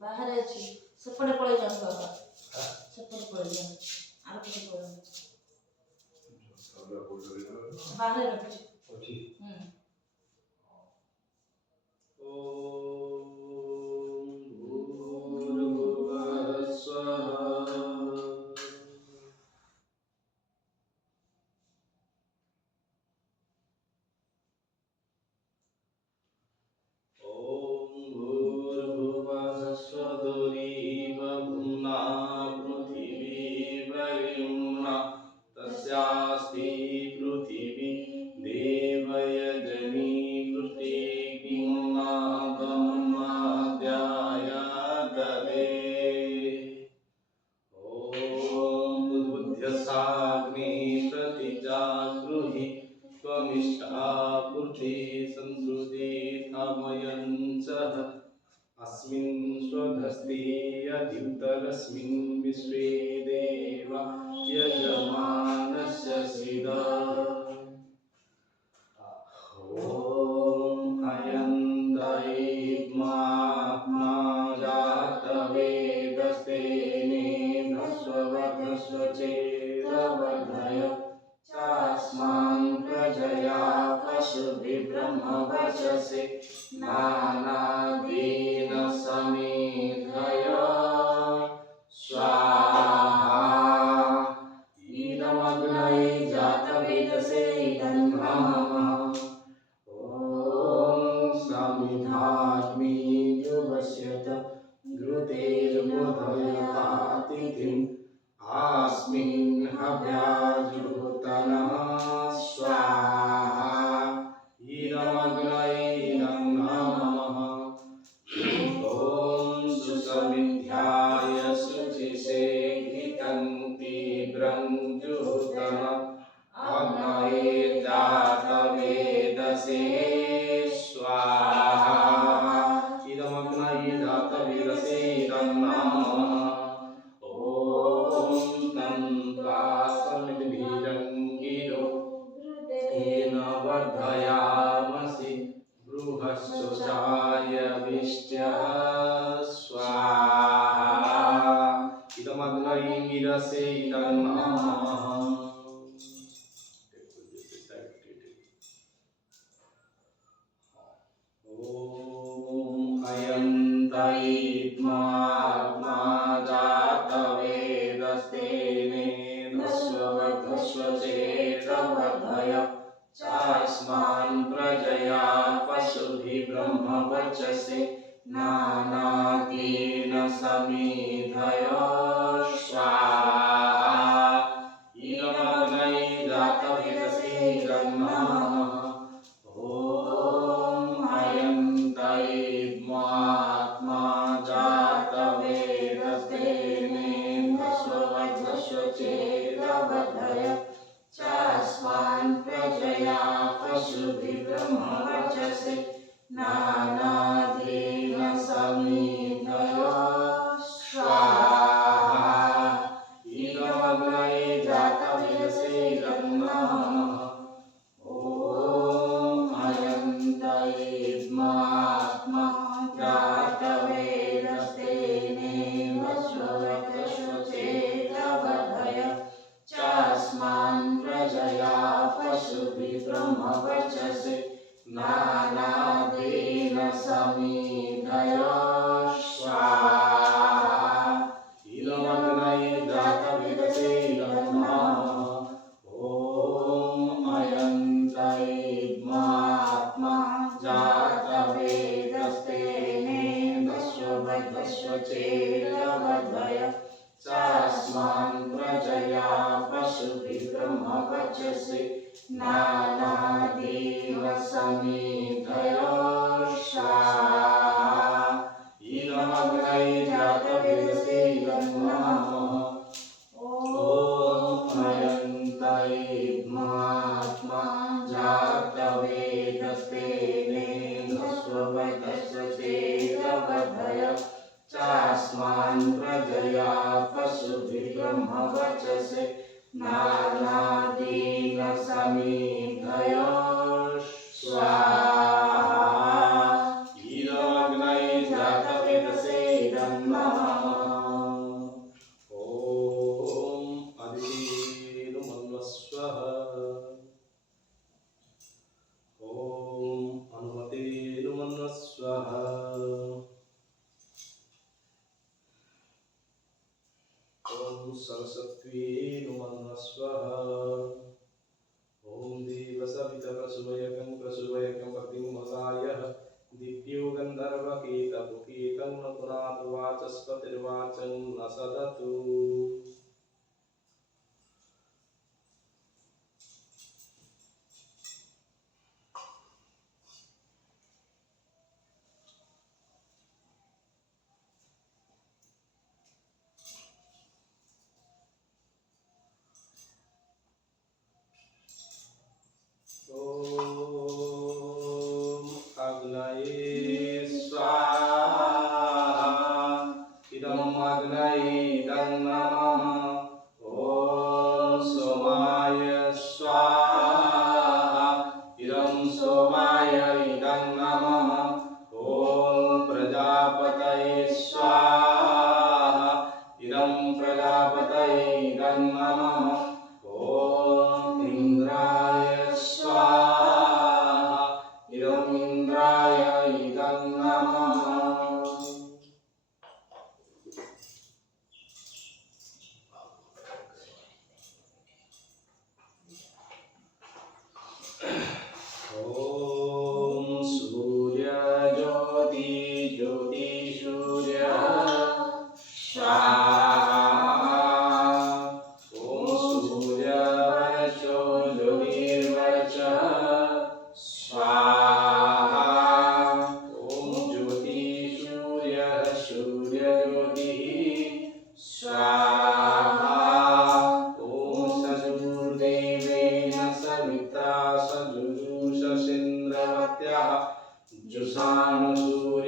ବାହାରେ ଅଛି ସେପଟେ ପଳେଇ ଯାଆନ୍ତୁ ବାବା ସେପଟେ ପଳେଇ ଯାଆନ୍ତୁ ଆଉ କିଛି ପଳେଇ ବାହାରେ ରଖିଛି अस्मिन् स्वधस्तीयद्युतरस्मिन् विश्वे देवा यजमानस्य सिदा ॐ अयन्तैत्मात्मा जातवेदस्तेने भस्वचेतवर्धय चास्मान् प्रजया पशुभिब्रह्मवचसे नानादीन समेधय स्वाहा इदमग्नये जातवेदसे इदं नमः ॐ समिधाग्नि युवस्यत घृतेर्बोधयतातिथिम् अस्मिन् हव्याजुतनः स्वाहा इदमग्नये इदं नमः ॐ सुसमिध्याय शुचिषे घृतं तीव्रं जुहुतन अग्नये जातवेदसे स्वाहा इदमग्नये जातवेदसे इदं नमः ॐ तन्त्वा समिद्भिरङ्गिरो येन वर्धयामसि बृहस्पतिचाय विष्ट्यः स्वाहा इदमग्नये गिरसे इदं नमः ॐ अयन्तैत्मात्मा जातवेदस्तेने धस्वचेतवर्धय चास्मान् प्रजया पशुभिब्रह्मवचसे नानादीन समेधय स्वाहा इदमग्नये जातवेदसे इदं नमः ॐ अयन्तैत्मात्मा जातवेदस्तेने भस्वचेतवर्धय चास्मान् प्रजया पशुभिब्रह्मवचसे नानादीन समेधय स्वाहा इदमग्नये जातवेदसे इदं नमः ॐ अयन्तैत्मात्मा जातवेदस्तेने भस्वचेतवर्धय चास्मान् प्रजया पशुभिब्रह्मवचसे नानादीन समेधय स्वाहा इदमग्नये जातवेदसे इदं नमः ॐ अयन्तैत्मात्मा जातवेदस्तेने भस्वचेतवर्धय चास्मान् प्रजया पशुभिब्रह्मवचसे नानादीन समेधय स्वाहा इदमग्नये जातवेदसे इदं नमः ॐ अयन्तैत्मात्मा जातवेदस्तेने भस्वचेतवर्धय चास्मान् प्रजया पशुभिब्रह्मवचसे नानादीन समेधय स्वाहा इदमग्नये जातवेदसे इदं सरस्वती नुमन्वस्वः। ॐ देवसवितप्रसूयकं प्रसूयकं पतिं मगायः दिव्यो गन्धर्वकेतपुकेतं न पुनातु वाचस्पतिर्वाचं न सदतु। ॐ अग्नये स्वाहा। इदम् अग्नये इदं नमः। ॐ सोमाय स्वाहा। इदं सोमाय इदं नमः। ॐ प्रजापतये स्वाहा। इदं प्रजापतये इदं नमः। ॐ इन्द्राय स्वाहा। इदम् इन्द्राय इदं नमः। ॐ सूर्य ज्योति ज्योति सूर्य स्वाहा। ॐ सूर्यवर्चो ज्योतिर्वर्चः स्वाहा। ॐ ज्योति सूर्यः सूर्यज्योतिः स्वाहा। ॐ सजुर्देवेन सविता सजुषसेन्द्रवत्याः जुषामसूर्यः